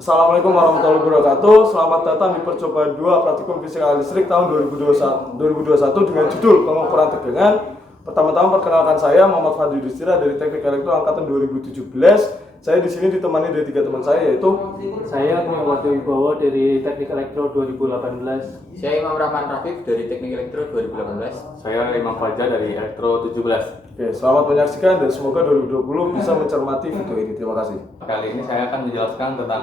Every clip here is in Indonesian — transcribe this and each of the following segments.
Assalamualaikum warahmatullahi wabarakatuh. Selamat datang di percobaan 2 praktikum fisika listrik tahun 2021 dengan judul pengukuran tegangan. Pertama-tama perkenalkan saya Muhammad Fadli Dustira dari Teknik Elektro angkatan 2017. Saya di sini ditemani dari 3 teman saya, yaitu saya Muhammad Wibowo dari Teknik Elektro 2018. Saya Imam Rahman Rafif dari Teknik Elektro 2018. Saya Imam Fajar dari Elektro 17. Oke, selamat menyaksikan dan semoga 2020 bisa mencermati video ini. Terima kasih. Kali ini saya akan menjelaskan tentang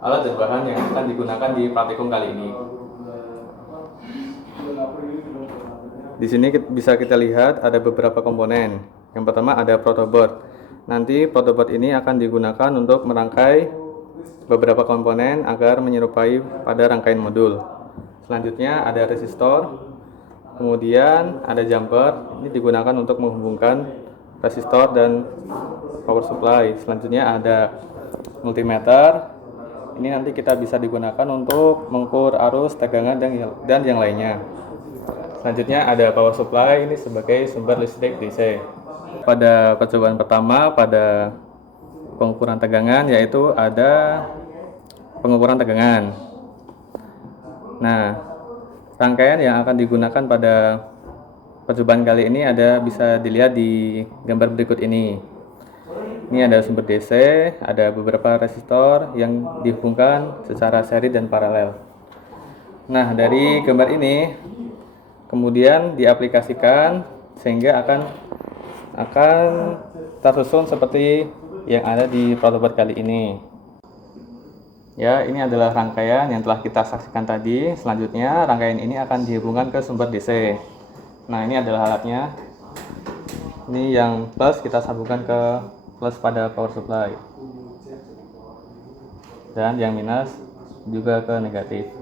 alat dan bahan yang akan digunakan di praktikum kali ini. Di sini bisa kita lihat ada beberapa komponen. Yang pertama ada protoboard. Nanti protoboard ini akan digunakan untuk merangkai beberapa komponen agar menyerupai pada rangkaian modul. Selanjutnya ada resistor. Kemudian ada jumper, ini digunakan untuk menghubungkan resistor dan power supply. Selanjutnya ada multimeter, ini nanti kita bisa digunakan untuk mengukur arus, tegangan, dan yang lainnya. Selanjutnya ada power supply, ini sebagai sumber listrik DC. Pada percobaan pertama pada pengukuran tegangan, yaitu ada pengukuran tegangan. Nah, rangkaian yang akan digunakan pada percobaan kali ini bisa dilihat di gambar berikut ini. Ini ada sumber DC, ada beberapa resistor yang dihubungkan secara seri dan paralel. Nah, dari gambar ini kemudian diaplikasikan sehingga akan tersusun seperti yang ada di protoboard kali ini. Ya, ini adalah rangkaian yang telah kita saksikan tadi. Selanjutnya, rangkaian ini akan dihubungkan ke sumber DC. Nah, ini adalah alatnya. Ini yang plus kita sambungkan ke plus pada power supply. Dan yang minus juga ke negatif.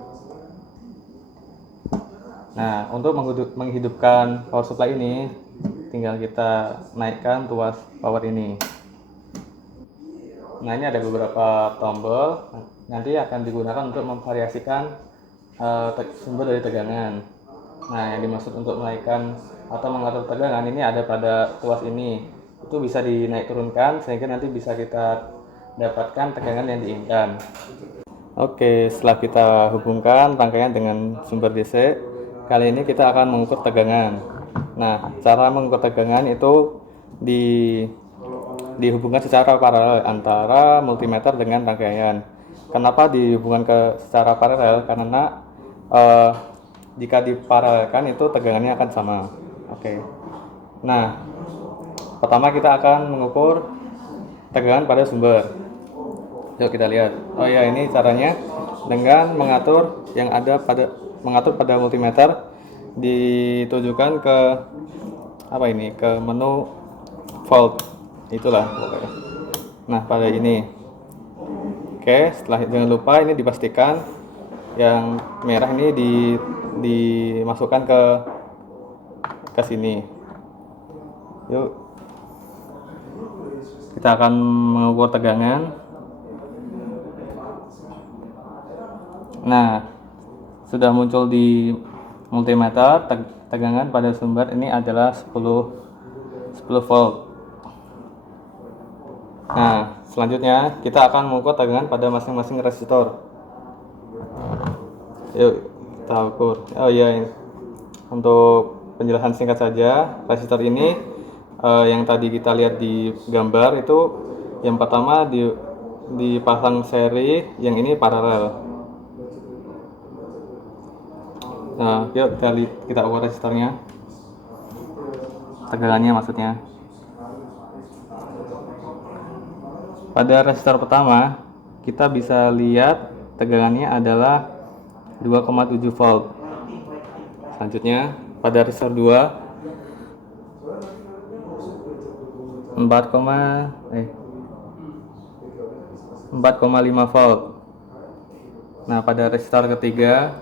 Nah, untuk menghidupkan power supply ini, tinggal kita naikkan tuas power ini. Nah, ini ada beberapa tombol, nanti akan digunakan untuk memvariasikan sumber dari tegangan. Nah, yang dimaksud untuk menaikkan atau mengatur tegangan ini ada pada tuas ini. Itu bisa dinaik turunkan sehingga nanti bisa kita dapatkan tegangan yang diinginkan. Oke, setelah kita hubungkan rangkaian dengan sumber DC, kali ini kita akan mengukur tegangan. Nah, cara mengukur tegangan itu dihubungkan secara paralel antara multimeter dengan rangkaian. Kenapa dihubungkan secara paralel? Karena jika diparalelkan itu tegangannya akan sama. Oke. Nah, pertama kita akan mengukur tegangan pada sumber. Yuk kita lihat. Oh ya, ini caranya dengan mengatur pada multimeter, ditujukan ke ke menu volt. Itulah pokoknya. Nah, pada ini. Oke, jangan lupa ini dipastikan yang merah ini dimasukkan ke sini. Yuk. Kita akan mengukur tegangan. Nah, sudah muncul di multimeter tegangan pada sumber ini adalah 10 volt. Nah, selanjutnya kita akan mengukur tegangan pada masing-masing resistor. Yuk kita ukur. Oh iya, untuk penjelasan singkat saja, resistor ini yang tadi kita lihat di gambar itu yang pertama dipasang seri, yang ini paralel. Nah, yuk kita ukur resistornya, tegangannya maksudnya. Pada resistor pertama kita bisa lihat tegangannya adalah 2,7 volt. Selanjutnya pada resistor 2 4,5 volt. Nah, pada resistor ketiga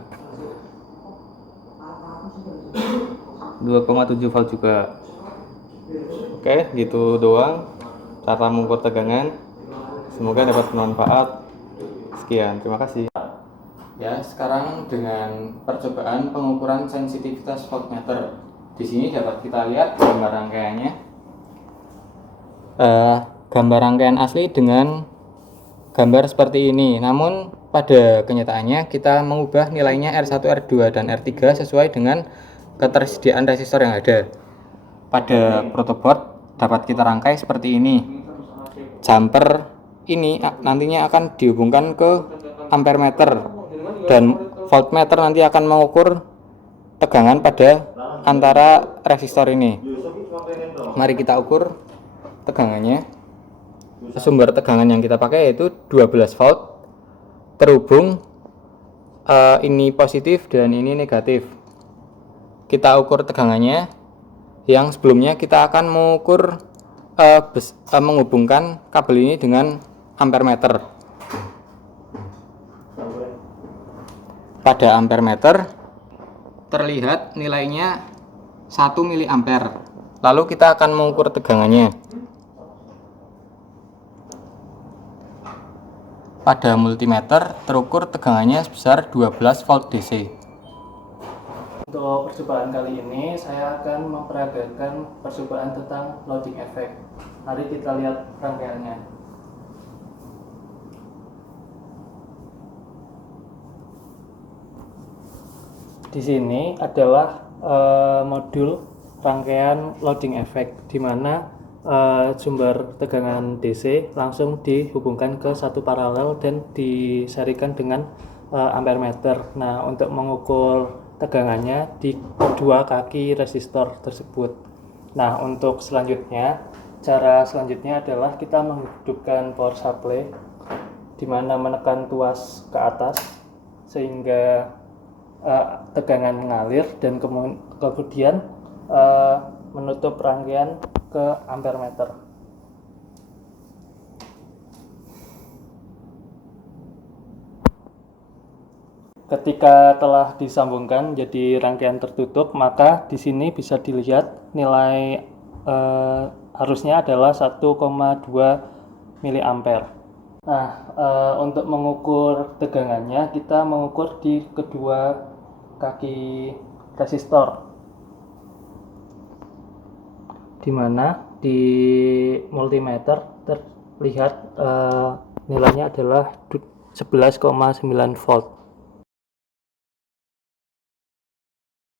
2,7 volt juga. Oke, gitu doang cara mengukur tegangan. Semoga dapat bermanfaat. Sekian, terima kasih. Ya, sekarang dengan percobaan pengukuran sensitivitas voltmeter. Di sini dapat kita lihat gambar rangkaiannya. Gambar rangkaian asli dengan gambar seperti ini. Namun pada kenyataannya kita mengubah nilainya R1, R2 dan R3 sesuai dengan ketersediaan resistor yang ada. Pada protoboard dapat kita rangkai seperti ini. Jumper ini nantinya akan dihubungkan ke ampere meter dan voltmeter nanti akan mengukur tegangan pada antara resistor ini. Mari kita ukur tegangannya. Sumber tegangan yang kita pakai yaitu 12 volt terhubung ini positif dan ini negatif. Kita ukur tegangannya. Yang sebelumnya kita akan mengukur menghubungkan kabel ini dengan ampere meter. Pada ampere meter terlihat nilainya 1 miliampere. Lalu kita akan mengukur tegangannya. Pada multimeter terukur tegangannya sebesar 12 volt DC. Untuk percobaan kali ini saya akan memperagakan percobaan tentang loading effect. Mari kita lihat rangkaiannya. Di sini adalah modul rangkaian loading effect, di mana sumber tegangan DC langsung dihubungkan ke satu paralel dan diserikan dengan ampere meter. Nah, untuk mengukur tegangannya di kedua kaki resistor tersebut. Nah, untuk selanjutnya, cara selanjutnya adalah kita menghidupkan power supply, di mana menekan tuas ke atas sehingga tegangan mengalir dan kemudian menutup rangkaian ke ampere meter. Ketika telah disambungkan jadi rangkaian tertutup, maka di sini bisa dilihat nilai arusnya adalah 1,2 miliampere. Nah, untuk mengukur tegangannya kita mengukur di kedua kaki resistor, di mana di multimeter terlihat nilainya adalah 11,9 volt.